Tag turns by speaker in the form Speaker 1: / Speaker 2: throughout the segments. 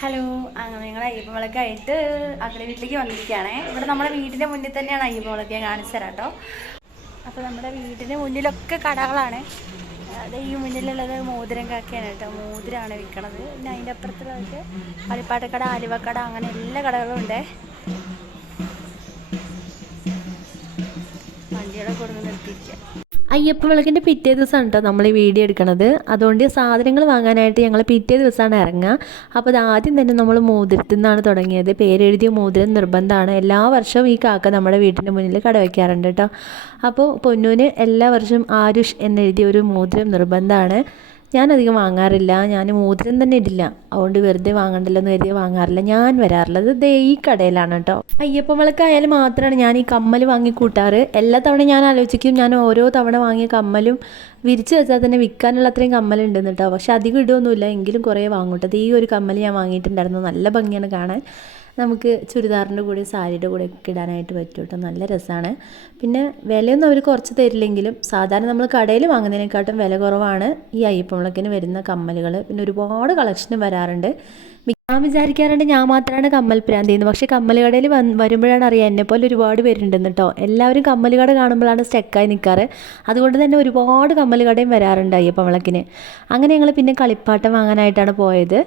Speaker 1: Hello അങ്ങനെ ഞങ്ങൾ അയ്യപ്പമുളൊക്കെ ആയിട്ട് അക്കടെ വീട്ടിലേക്ക് വന്നിരിക്കുകയാണേ. ഇവിടെ നമ്മുടെ വീടിന്റെ മുന്നിൽ തന്നെയാണ് അയ്യപ്പമുളൊക്കെ ഞാൻ കാണിച്ചു തരാം കേട്ടോ. അപ്പോൾ നമ്മുടെ വീടിന്റെ മുന്നിലൊക്കെ കടകളാണ്. അത് ഈ മുന്നിലുള്ളത് മോതിരം കാക്കയാണ് കേട്ടോ. മോതിരമാണ് വിൽക്കണത്. പിന്നെ അതിന്റെ അപ്പുറത്തുള്ളതൊക്കെ കളിപ്പാട്ടക്കട ആലുവക്കട അങ്ങനെ എല്ലാ കടകളും ഉണ്ട്. വണ്ടികളൊക്കെ കൊടുന്ന് നിർത്തിയിരിക്കുക
Speaker 2: അയ്യപ്പ വിളക്കിന്റെ പിറ്റേ ദിവസമാണ് കേട്ടോ നമ്മൾ ഈ വീഡിയോ എടുക്കണത്. അതുകൊണ്ട് സാധനങ്ങൾ വാങ്ങാനായിട്ട് ഞങ്ങൾ പിറ്റേ ദിവസമാണ് ഇറങ്ങുക. അപ്പോൾ അത് ആദ്യം തന്നെ നമ്മൾ മോതിരത്തിൽ നിന്നാണ് തുടങ്ങിയത്. പേരെഴുതിയ മോതിരം നിർബന്ധമാണ്. എല്ലാ വർഷവും ഈ കാക്ക നമ്മുടെ വീട്ടിന്റെ മുന്നിൽ കടവയ്ക്കാറുണ്ട് കേട്ടോ. അപ്പോൾ പൊന്നൂന് എല്ലാ വർഷവും ആരുഷ് എന്നെഴുതിയ ഒരു മോതിരം നിർബന്ധമാണ്. ഞാനധികം വാങ്ങാറില്ല. ഞാൻ മോതിരം തന്നെ ഇടില്ല. അതുകൊണ്ട് വെറുതെ വാങ്ങണ്ടല്ലോ എന്ന് കരുതി വാങ്ങാറില്ല. ഞാൻ വരാറുള്ളത് ദേ ഈ കടയിലാണ് കേട്ടോ അയ്യപ്പ വിളക്കായാലും മാത്രമാണ് ഞാൻ ഈ കമ്മൽ വാങ്ങി കൂട്ടാറ്. എല്ലാ തവണ ഞാൻ ആലോചിക്കും ഞാൻ ഓരോ തവണ വാങ്ങിയ കമ്മലും വിരിച്ച് വെച്ചാൽ തന്നെ വിൽക്കാനുള്ള അത്രയും കമ്മലുണ്ടെന്ന് കേട്ടോ പക്ഷെ അധികം ഇടുമൊന്നുമില്ല എങ്കിലും കുറേ വാങ്ങും കേട്ടോ ഈ ഒരു കമ്മൽ ഞാൻ വാങ്ങിയിട്ടുണ്ടായിരുന്നു. നല്ല ഭംഗിയാണ് കാണാൻ. നമുക്ക് ചുരിദാറിന്റെ കൂടെ സാരിയുടെ കൂടെ ഒക്കെ ഇടാനായിട്ട് പറ്റും കേട്ടോ. നല്ല രസമാണ്. പിന്നെ വിലയൊന്നും അവർ കുറച്ച് തരില്ലെങ്കിലും സാധാരണ നമ്മൾ കടയിൽ വാങ്ങുന്നതിനെക്കാട്ടും വില കുറവാണ് ഈ അയ്യപ്പമുളക്കിന് വരുന്ന കമ്മലുകൾ പിന്നെ ഒരുപാട് കളക്ഷനും വരാറുണ്ട്. ഞാൻ വിചാരിക്കാറുണ്ട് ഞാൻ മാത്രമാണ് കമ്മൽ പ്രാന്തിന്ന്. പക്ഷേ കമ്മൽ കടയിൽ വന്ന് വരുമ്പോഴാണ് അറിയാം എന്നെ പോലെ ഒരുപാട് പേരുണ്ടെന്ന് കേട്ടോ എല്ലാവരും കമ്മൽ കട കാണുമ്പോഴാണ് സ്റ്റെക്കായി നിൽക്കാറ് അതുകൊണ്ട് തന്നെ ഒരുപാട് കമ്മൽ കടയും വരാറുണ്ട് അയ്യപ്പ വിളക്കിന്. അങ്ങനെ ഞങ്ങൾ പിന്നെ കളിപ്പാട്ടം വാങ്ങാനായിട്ടാണ് പോയത്.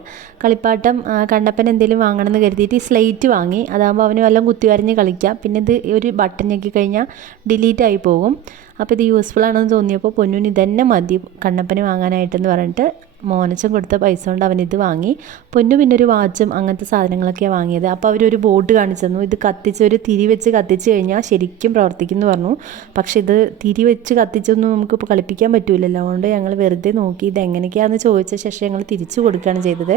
Speaker 2: കളിപ്പാട്ടം കണ്ണപ്പൻ എന്തെങ്കിലും വാങ്ങണമെന്ന് കരുതിയിട്ട് ഈ സ്ലേറ്റ് വാങ്ങി. അതാകുമ്പോൾ അവന് വല്ലതും കുത്തി വരഞ്ഞ് കളിക്കാം. പിന്നെ ഇത് ഒരു ബട്ടൺ ഞെക്കി കഴിഞ്ഞാൽ ഡിലീറ്റ് ആയി പോകും. അപ്പോൾ ഇത് യൂസ്ഫുൾ ആണെന്ന് തോന്നിയപ്പോൾ പൊന്നൂന് ഇതന്നെ മതി കണ്ണപ്പന് വാങ്ങാനായിട്ടെന്ന് പറഞ്ഞിട്ട് മോനച്ചൻ കൊടുത്ത പൈസ കൊണ്ട് അവൻ ഇത് വാങ്ങി. പൊന്നു പിന്നെ ഒരു വാച്ചും അങ്ങനത്തെ സാധനങ്ങളൊക്കെയാണ് വാങ്ങിയത്. അപ്പോൾ അവരൊരു ബോർഡ് കാണിച്ചു തന്നു. ഇത് കത്തിച്ച് ഒരു തിരി വെച്ച് കത്തിച്ച് കഴിഞ്ഞാൽ ശരിക്കും പ്രവർത്തിക്കുന്നു പറഞ്ഞു. പക്ഷേ ഇത് തിരി വെച്ച് കത്തിച്ചൊന്നും നമുക്ക് ഇപ്പോൾ കളിപ്പിക്കാൻ പറ്റൂലല്ലോ. അതുകൊണ്ട് ഞങ്ങൾ വെറുതെ നോക്കി ഇത് എങ്ങനെയൊക്കെയാണെന്ന് ചോദിച്ച ശേഷം ഞങ്ങൾ തിരിച്ചു കൊടുക്കുകയാണ് ചെയ്തത്.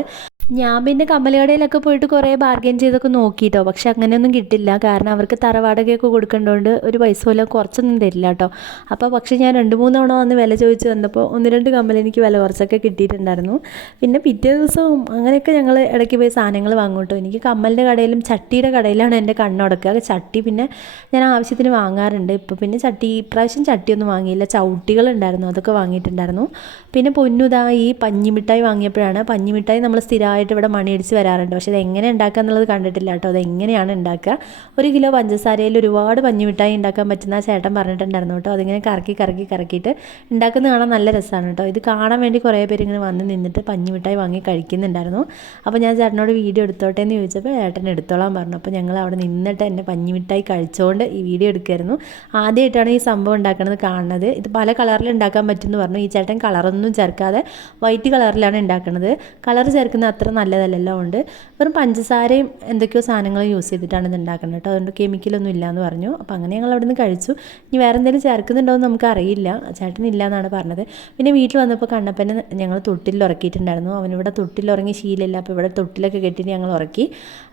Speaker 2: ഞാൻ പിന്നെ കമ്മലുകടയിലൊക്കെ പോയിട്ട് കുറേ ബാർഗൈൻ ചെയ്തൊക്കെ നോക്കിയിട്ടോ പക്ഷെ അങ്ങനെയൊന്നും കിട്ടില്ല. കാരണം അവർക്ക് തറവാടകയൊക്കെ കൊടുക്കേണ്ടതുകൊണ്ട് ഒരു പൈസ പോലും കുറച്ചൊന്നും തരില്ല കേട്ടോ അപ്പോൾ പക്ഷേ ഞാൻ രണ്ട് മൂന്ന് തവണ വന്ന് വില ചോദിച്ച് വന്നപ്പോൾ ഒന്ന് രണ്ട് കമ്മൽ എനിക്ക് വില കുറച്ചൊക്കെ കിട്ടിയിട്ടുണ്ടായിരുന്നു പിന്നെ പിറ്റേ ദിവസവും അങ്ങനെയൊക്കെ ഞങ്ങൾ ഇടയ്ക്ക് പോയി സാധനങ്ങൾ വാങ്ങും കേട്ടോ എനിക്ക് കമ്മലിന്റെ കടയിലും ചട്ടിയുടെ കടയിലാണ് എന്റെ കണ്ണുടക്കുക ചട്ടി പിന്നെ ഞാൻ ആവശ്യത്തിന് വാങ്ങാറുണ്ട്. ഇപ്പോൾ പിന്നെ ചട്ടി ഇപ്രാവശ്യം ചട്ടിയൊന്നും വാങ്ങിയില്ല. ചവിട്ടികളുണ്ടായിരുന്നു അതൊക്കെ വാങ്ങിയിട്ടുണ്ടായിരുന്നു. പിന്നെ പൊന്നുതാ ഈ പഞ്ഞിമിഠായി വാങ്ങിയപ്പോഴാണ്. പഞ്ഞിമിഠായി നമ്മൾ സ്ഥിരമായിട്ട് ഇവിടെ മണിയടിച്ച് വരാറുണ്ട്. പക്ഷേ ഇത് എങ്ങനെ ഉണ്ടാക്കുക എന്നുള്ളത് കണ്ടിട്ടില്ല കേട്ടോ. അത് എങ്ങനെയാണ് ഉണ്ടാക്കുക? ഒരു കിലോ പഞ്ചസാരയിൽ ഒരുപാട് പഞ്ഞിമിഠായി ഉണ്ടാക്കാൻ പറ്റുന്ന ചേട്ടൻ പറഞ്ഞിട്ടുണ്ടായിരുന്നു കേട്ടോ. അതിങ്ങനെ കറക്കി കറക്കി കറക്കിയിട്ട് ഉണ്ടാക്കുന്ന കാണാൻ നല്ല രസമാണ് കേട്ടോ. ഇത് കാണാൻ വേണ്ടി കുറേ പേര് ഇങ്ങനെ വന്ന് നിന്നിട്ട് പഞ്ഞിമിഠായി വാങ്ങി കഴിക്കുന്നുണ്ടായിരുന്നു. അപ്പോൾ ഞാൻ ചേട്ടനോട് വീഡിയോ എടുത്തോട്ടെ എന്ന് ചോദിച്ചപ്പോൾ ചേട്ടൻ എടുത്തോളാൻ പറഞ്ഞു. അപ്പോൾ ഞങ്ങൾ അവിടെ നിന്നിട്ട് എന്റെ പഞ്ഞിമിഠായി കഴിച്ചുകൊണ്ട് ഈ വീഡിയോ എടുക്കുമായിരുന്നു ആദ്യമായിട്ടാണ് ഈ സംഭവം ഉണ്ടാക്കുന്നത് കാണുന്നത്. ഇത് പല കളറിൽ ഉണ്ടാക്കാൻ പറ്റുമെന്ന് പറഞ്ഞു. ഈ ചേട്ടൻ കളറൊന്നും ചേർക്കാതെ വൈറ്റ് കളറിലാണ് ഉണ്ടാക്കുന്നത്. കളർ ചേർക്കുന്നത് അത്ര നല്ലതല്ലല്ലോ ഉണ്ട്. വെറും പഞ്ചസാരയും എന്തൊക്കെയോ സാധനങ്ങളും യൂസ് ചെയ്തിട്ടാണ് ഇത് ഉണ്ടാക്കുന്നത് കേട്ടോ. അതുകൊണ്ട് കെമിക്കലൊന്നും ഇല്ല എന്ന് പറഞ്ഞു. അപ്പോൾ അങ്ങനെ ഞങ്ങൾ അവിടെ നിന്ന് കഴിച്ചു. ഇനി വേറെ എന്തെങ്കിലും ചേർക്കുന്നുണ്ടോ എന്ന് നമുക്ക് അറിയില്ല. ചേട്ടൻ ഇല്ല എന്നാണ് പറഞ്ഞത്. പിന്നെ വീട്ടിൽ വന്നപ്പോൾ കണ്ണപ്പനെ ഞങ്ങൾ തൊട്ടിൽ ഉറക്കിയിട്ടുണ്ടായിരുന്നു അവനിവിടെ തൊട്ടിൽ ഉറങ്ങി ശീലമില്ല. അപ്പോൾ ഇവിടെ തൊട്ടിലൊക്കെ കെട്ടിട്ട് ഞങ്ങൾ ഉറക്കി.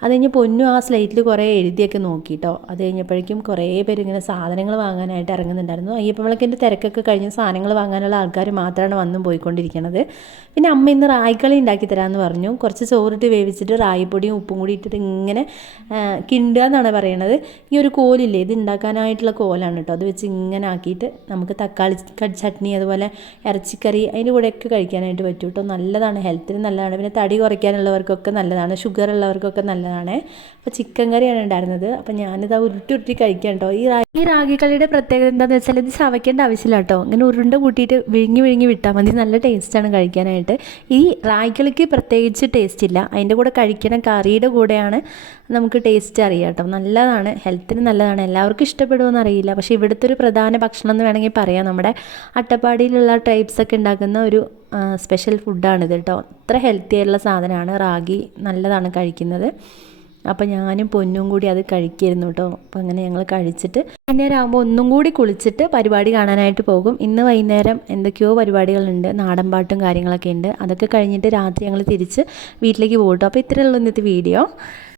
Speaker 2: അത് കഴിഞ്ഞ് പൊന്നു ആ സ്ലേറ്റിൽ കുറേ എഴുതിയൊക്കെ നോക്കി കേട്ടോ അത് കഴിഞ്ഞപ്പോഴേക്കും കുറേ പേര് ഇങ്ങനെ സാധനങ്ങൾ വാങ്ങാനായിട്ട് ഇറങ്ങുന്നുണ്ടായിരുന്നു. അയ്യപ്പവിളക്കിന്റെ തിരക്കൊക്കെ കഴിഞ്ഞ് സാധനങ്ങൾ വാങ്ങാനുള്ള ആൾക്കാർ മാത്രമാണ് വന്നും പോയിക്കൊണ്ടിരിക്കുന്നത് പിന്നെ അമ്മ ഇന്ന് റായിക്കളി ഉണ്ടാക്കി തരാമെന്ന് പറഞ്ഞു. കുറച്ച് ചോറിട്ട് വേവിച്ചിട്ട് റായിപ്പൊടിയും ഉപ്പും കൂടി ഇട്ടിട്ട് ഇങ്ങനെ കിണ്ടുക എന്നാണ് പറയണത്. ഈ ഒരു കോലില്ലേ ഇത് ഉണ്ടാക്കാനായിട്ടുള്ള കോലാണ് കേട്ടോ അത് വെച്ച് ഇങ്ങനെ ആക്കിയിട്ട് നമുക്ക് തക്കാളി ചട്നി അതുപോലെ ഇറച്ചിക്കറി അതിന്റെ കൂടെയൊക്കെ കഴിക്കാനായിട്ട് പറ്റും കേട്ടോ നല്ലതാണ് ഹെൽത്തിന് നല്ലതാണ്. പിന്നെ തടി കുറയ്ക്കാനുള്ളവർക്കൊക്കെ നല്ലതാണ്. ഷുഗർ ഉള്ളവർക്കൊക്കെ നല്ലതാണ്. അപ്പോൾ ചിക്കൻ കറിയാണ് ഉണ്ടായിരുന്നത്. അപ്പോൾ ഞാനിത് ഉരുട്ടി ഉരുട്ടി കഴിക്കാം കേട്ടോ ഈ ഈ റാഗിക്കളിയുടെ പ്രത്യേകത എന്താണെന്ന് വെച്ചാൽ ഇത് ചവയ്ക്കേണ്ട ആവശ്യമില്ല കേട്ടോ ഇങ്ങനെ ഉരുണ്ട കൂട്ടിയിട്ട് വിഴുങ്ങി വിഴുങ്ങി വിട്ടാൽ മതി. നല്ല ടേസ്റ്റാണ് കഴിക്കാനായിട്ട്. ഈ റാഗികളിക്ക് പ്രത്യേകിച്ച് ടേസ്റ്റ് ഇല്ല. അതിന്റെ കൂടെ കഴിക്കണ കറിയുടെ കൂടെയാണ് നമുക്ക് ടേസ്റ്റ് അറിയാം കേട്ടോ. നല്ലതാണ്. ഹെൽത്തിന് നല്ലതാണ്. എല്ലാവർക്കും ഇഷ്ടപ്പെടുമെന്ന് അറിയില്ല. പക്ഷേ ഇവിടുത്തെ ഒരു പ്രധാന ഭക്ഷണം എന്ന് വേണമെങ്കിൽ പറയാം. നമ്മുടെ അട്ടപ്പാടിയിലുള്ള ട്രൈബ്സ് ഒക്കെ ഉണ്ടാക്കുന്ന ഒരു സ്പെഷ്യൽ ഫുഡാണിത് കേട്ടോ. അത്ര ഹെൽത്തി ആയിട്ടുള്ള സാധനമാണ്. റാഗി നല്ലതാണ് കഴിക്കുന്നത്. അപ്പോൾ ഞാനും പൊന്നും കൂടി അത് കഴിക്കായിരുന്നു കേട്ടോ. അപ്പോൾ അങ്ങനെ ഞങ്ങൾ കഴിച്ചിട്ട് വൈകുന്നേരം ആകുമ്പോൾ ഒന്നും കൂടി കുളിച്ചിട്ട് പരിപാടി കാണാനായിട്ട് പോകും. ഇന്ന് വൈകുന്നേരം എന്തൊക്കെയോ പരിപാടികളുണ്ട്. നാടൻ പാട്ടും കാര്യങ്ങളൊക്കെ ഉണ്ട്. അതൊക്കെ കഴിഞ്ഞിട്ട് രാത്രി ഞങ്ങൾ തിരിച്ച് വീട്ടിലേക്ക് പോകും കേട്ടോ. അപ്പോൾ ഇത്രയുള്ള ഇന്നത്തെ വീഡിയോ